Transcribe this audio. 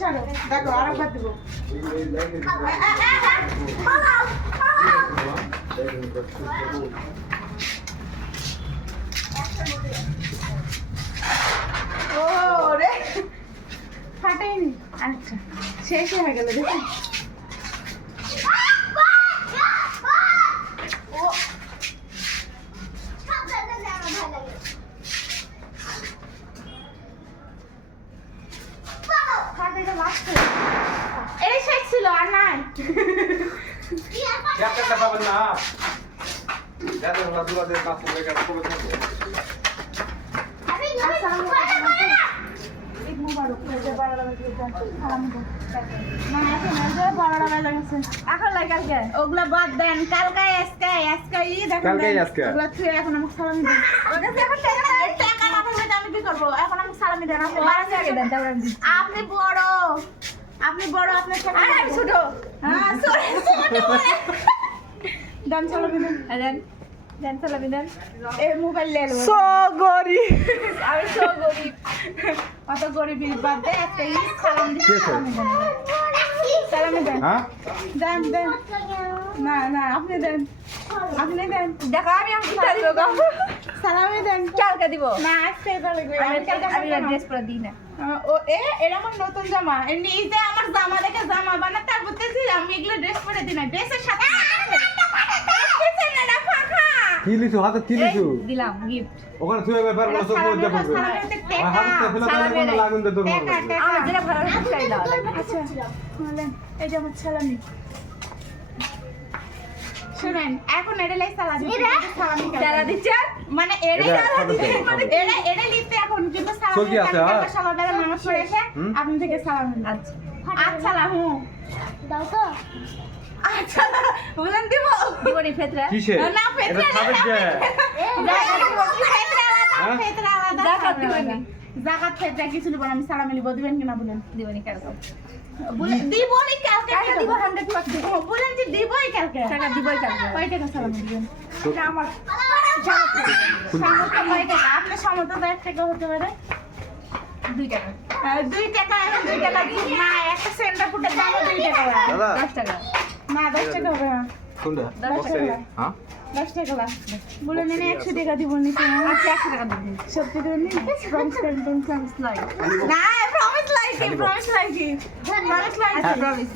ছাড়ো দেখো আরেকবার দিব ও রে ফাটাইনি আচ্ছা শেষ হয়ে গেল দেখুন এই শেষ ছিল আর নাই ওগুলা বাদ দেন কালকে আজকে ওগুলা থুয়ে এখন আমাকে সালামি দেন টাকা না থাকলে আমি কি করবো এখন আমাকে সালামি দেন আপনি বড় আপনার ছোট আমি ছোট হ্যাঁ দেন সালামি দেন সালামি দেন এই মোবাইল লে লো সো গরিব আমি সো গরিব অত গরিবি বাদ দে একটা সালামি দেন হ্যাঁ দেন না আপনি দেন দেখো আমি সালামি দেন কালকে দিব না আজকে আমি ড্রেস পরে দিই না ও এটা আমার নতুন জামা এমনি এই যে আমার জামা দেখে জামা বানাতে বলতেছি আমি এগুলো ড্রেস পরে দিই না ড্রেসের সাথে কি লিছু হাতে কি লিছু দিলাম গিফট ওখানে তুই একবার বলো সব বলতে পারবে হাতে ফেলে তাহলে লাগুন দে তোর আমার যেটা ভালো লাগে সেটাই দাও আচ্ছা বলেন এই যে আমার সালামি শুনেন এখন এডেলাই সালামি দিচ্ছে মানে এডে লিখতে এখন কিন্তু সালামি সকালবেলা নামাজ পড়ে এসে আপনি থেকে সালামি আচ্ছা লাহু দাও তো আচ্ছা বলেন দিব নি ফেতরা কিসে না ফেতরা এটা খাবে যে ফেতরা আলাদা জাকাত দিবেন জাকাত ফেতরা কিছু দিব আমি সালামি লিব দিবেন কিনা বলেন দিবনি কালকে দিবনি কালকে টাকা দিব 100% বলেন যে দিবই কালকে টাকা দিবই কালকে কয় টাকা সালামি দিবেন এটা আমার সামর্থ্য কয় টাকা আপনার সামর্থ্য 1 টাকা হতে পারে 2 টাকা 2 টাকা এখন 2 টাকা দিন না একটা সেন্টার ফুটের দাম 2 টাকা দাদা 10 টাকা না 10 টাকা হবে না কোনটা 10 টাকা হ্যাঁ 10 টাকা বলে নেন 100 টাকা দিব নি আচ্ছা 100 টাকা দিন সত্যি করে নি প্রমিস প্রমিস লাইক না promise like promise like promise